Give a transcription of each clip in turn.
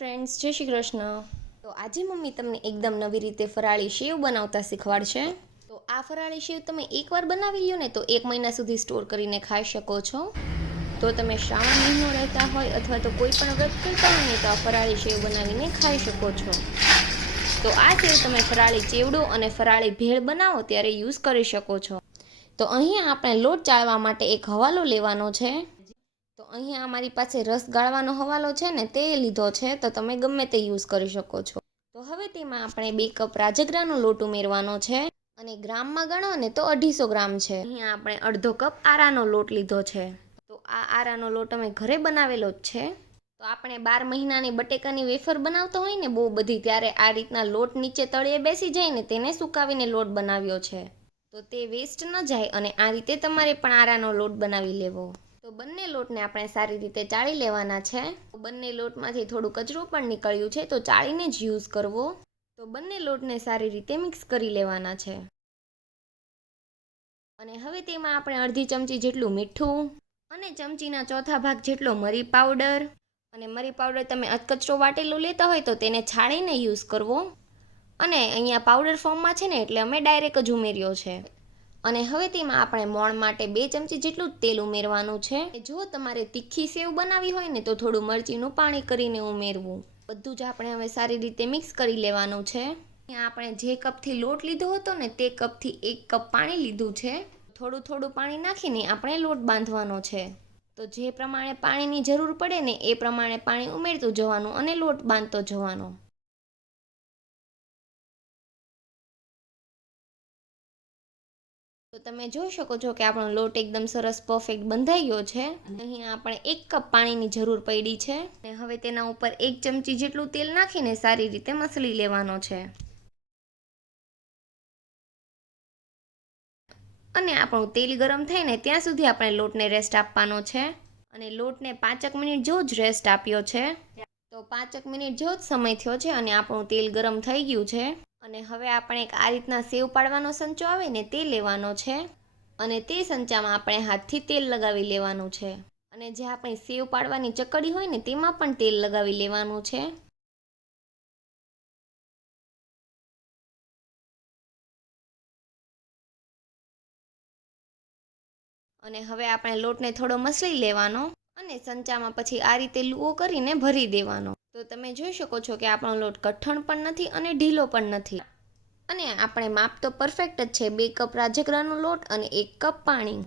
Friends, જય શ્રી કૃષ્ણ. તો આજે મમ્મી તમને એકદમ નવી રીતે ફરાળી સેવ બનાવતા શીખવાડશે. તો આ ફરાળી સેવ તમે એકવાર બનાવી લ્યો ને તો 1 મહિના સુધી સ્ટોર કરીને ખાઈ શકો છો. તો તમે શ્રાવણ મહિનો રહેતા હોય અથવા તો કોઈ પણ વ્રત કરતા હોય ને તો આ ફરાળી સેવ બનાવીને ખાઈ શકો છો. તો આ સેવ તમે ફરાળી ચેવડો અને ફરાળી ભેળ બનાવો ત્યારે યુઝ કરી શકો છો. તો અહીંયા આપણે લોટ ચાળવા માટે એક હવાલો લેવાનો છે. તો અહીંયા અમારી પાસે રસ ગાળવાનો હવાલો છે ને તે લીધો છે, તો તમે ગમે તે યુઝ કરી શકો છો. તો હવે તેમાં આપણે 2 કપ રાજગરાનો લોટ ઉમેરવાનો છે અને ગ્રામમાં ગણો ને તો 250 ગ્રામ છે. અહીંયા આપણે અડધો કપ આરાનો લોટ લીધો છે. તો આ આરાનો લોટ અમે ઘરે બનાવેલો જ છે. તો આપણે 12 મહિનાની બટેકાની વેફર બનાવતા હોય ને બહુ બધી, ત્યારે આ રીતના લોટ નીચે તળિયે બેસી જાય ને તેને સુકાવીને લોટ બનાવ્યો છે. તો તે વેસ્ટ ન જાય અને આ રીતે તમારે પણ આરાનો લોટ બનાવી લેવો. તો બંને લોટને આપણે સારી રીતે ચાળી લેવાના છે. તો બંને લોટમાંથી થોડું કચરું પણ નીકળ્યું છે, તો ચાળીને જ યુઝ કરવો. તો બંને લોટને સારી રીતે મિક્સ કરી લેવાના છે. અને હવે તેમાં આપણે અડધી ચમચી જેટલું મીઠું અને ચમચીના ચોથા ભાગ જેટલો મરી પાવડર, અને મરી પાવડર તમે અધકચરો વાટેલો લેતા હોય તો તેને છાણીને યુઝ કરવો. અને અહીંયા પાવડર ફોર્મમાં છે ને એટલે અમે ડાયરેક્ટ જ ઉમેર્યો છે. અને હવે તેમાં આપણે મોણ માટે 2 ચમચી જેટલું તેલ ઉમેરવાનું છે. જો તમારે તીખી સેવ બનાવી હોય ને તો થોડું મરચીનું પાણી કરીને ઉમેરવું. બધું જ આપણે હવે સારી રીતે મિક્સ કરી લેવાનું છે. અહીંયા આપણે જે કપથી લોટ લીધો હતો ને તે કપથી 1 કપ પાણી લીધું છે. થોડું થોડું પાણી નાખીને આપણે લોટ બાંધવાનો છે. તો જે પ્રમાણે પાણીની જરૂર પડે ને એ પ્રમાણે પાણી ઉમેરતું જવાનું અને લોટ બાંધતો જવાનો. તો તમે જોઈ શકો છો કે આપણો લોટ એકદમ સરસ પરફેક્ટ બંધાઈ ગયો છે. અહીંયા આપણે 1 કપ પાણીની જરૂર પડી છે. અને હવે તેના ઉપર 1 ચમચી જેટલું તેલ નાખીને સારી રીતે મસળી લેવાનો છે. અને આપણું તેલ ગરમ થાય ને ત્યાં સુધી આપણે લોટને રેસ્ટ આપવાનો છે. અને લોટને 5 મિનિટ જેવો જ રેસ્ટ આપ્યો છે. તો 5 મિનિટ જેવો જ સમય થયો છે અને આપણું તેલ ગરમ થઈ ગયું છે. અને હવે આપણે એક આ રીતના સેવ પાડવાનો સંચો આવે ને તે લેવાનો છે. અને તે સંચામાં આપણે હાથથી તેલ લગાવી લેવાનું છે. અને જે આપણે સેવ પાડવાની ચકડી હોય ને તેમાં પણ તેલ લગાવી લેવાનું છે. અને હવે આપણે લોટને થોડો મસળી લેવાનો અને સંચામાં પછી આ રીતે લૂવો કરીને ભરી દેવાનો. તો તમે જોઈ શકો છો કે આપણો લોટ કઠણ પણ નથી અને ઢીલો પણ નથી. અને આપણે માપ તો પરફેક્ટ જ છે. 2 કપ રાજગરાનો લોટ અને 1 કપ પાણી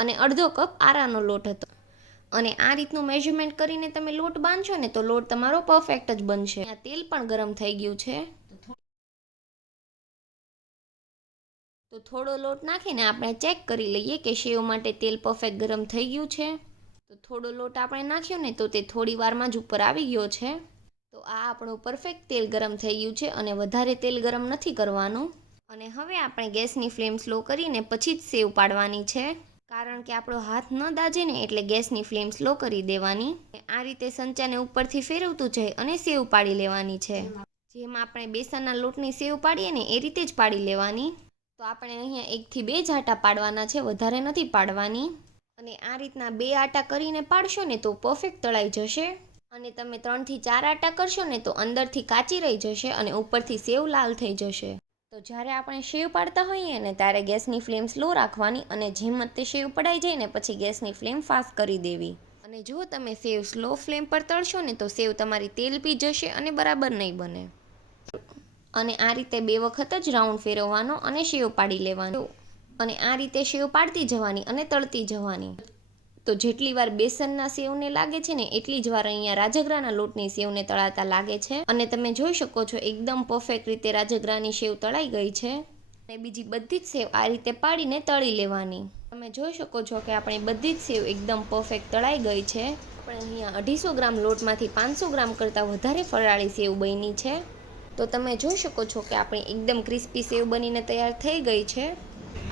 અને અડધો કપ આરાનો લોટ હતો. અને આ રીતનું મેઝરમેન્ટ કરીને તમે લોટ બાંધશો ને તો લોટ તમારો પરફેક્ટ જ બનશે. તેલ પણ ગરમ થઈ ગયું છે. તો થોડો લોટ નાખીને આપણે ચેક કરી લઈએ કે સેવ માટે તેલ પરફેક્ટ ગરમ થઈ ગયું છે. તો થોડો લોટ આપણે નાખ્યો ને તો તે થોડી વારમાં જ ઉપર આવી ગયો છે. તો આ આપણું પરફેક્ટ તેલ ગરમ થઈ ગયું છે અને વધારે તેલ ગરમ નથી કરવાનું. અને હવે આપણે ગેસની ફ્લેમ સ્લો કરીને પછી જ સેવ પાડવાની છે. કારણ કે આપણો હાથ ન દાજે ને એટલે ગેસની ફ્લેમ સ્લો કરી દેવાની. આ રીતે સંચાને ઉપરથી ફેરવતું જાય અને સેવ પાડી લેવાની છે. જેમ આપણે બેસનના લોટની સેવ પાડીએ ને એ રીતે જ પાડી લેવાની. તો આપણે અહીંયા 1 થી 2 જ આટા પાડવાના છે, વધારે નથી પાડવાની. અને આ રીતના 2 આટા કરીને પાડશો ને તો પરફેક્ટ તળાઈ જશે. અને તમે 3 થી 4 આટા કરશો ને તો અંદરથી કાચી રહી જશે અને ઉપરથી સેવ લાલ થઈ જશે. તો જ્યારે આપણે સેવ પાડતા હોઈએ ને ત્યારે ગેસની ફ્લેમ સ્લો રાખવાની અને જેમ તે સેવ પડાઈ જાય ને પછી ગેસની ફ્લેમ ફાસ્ટ કરી દેવી. અને જો તમે સેવ સ્લો ફ્લેમ પર તળશો ને તો સેવ તમારી તેલ પી જશે અને બરાબર નહીં બને. અને આ રીતે 2 વખત જ રાઉન્ડ ફેરવવાનો અને સેવ પાડી લેવાનો. અને આ રીતે સેવ પાડતી જવાની અને તળતી જવાની. તો જેટલી વાર બેસનના સેવને લાગે છે ને એટલી જ વાર અહીંયા રાજગરાના લોટની સેવને તળાતા લાગે છે. અને તમે જોઈ શકો છો એકદમ પરફેક્ટ રીતે રાજગરાની સેવ તળાઈ ગઈ છે. અને બીજી બધી જ સેવ આ રીતે પાડીને તળી લેવાની. તમે જોઈ શકો છો કે આપણી બધી જ સેવ એકદમ પરફેક્ટ તળાઈ ગઈ છે. આપણે અહીંયા 250 ગ્રામ લોટમાંથી 500 ગ્રામ કરતાં વધારે ફરાળી સેવ બની છે. તો તમે જોઈ શકો છો કે આપણી એકદમ ક્રિસ્પી સેવ બનીને તૈયાર થઈ ગઈ છે.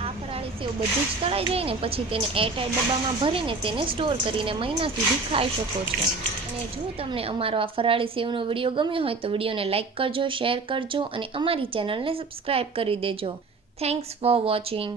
આ ફરાળી સેવ બધી જ તળાઈ જાય ને પછી તેને એરટાઇટ ડબ્બામાં ભરીને તેને સ્ટોર કરીને મહિના સુધી ખાઈ શકો છો. અને જો તમને અમારો આ ફરાળી સેવનો વિડીયો ગમ્યો હોય તો વિડીયોને લાઇક કરજો, શેર કરજો અને અમારી ચેનલને સબસ્ક્રાઈબ કરી દેજો. Thanks for watching.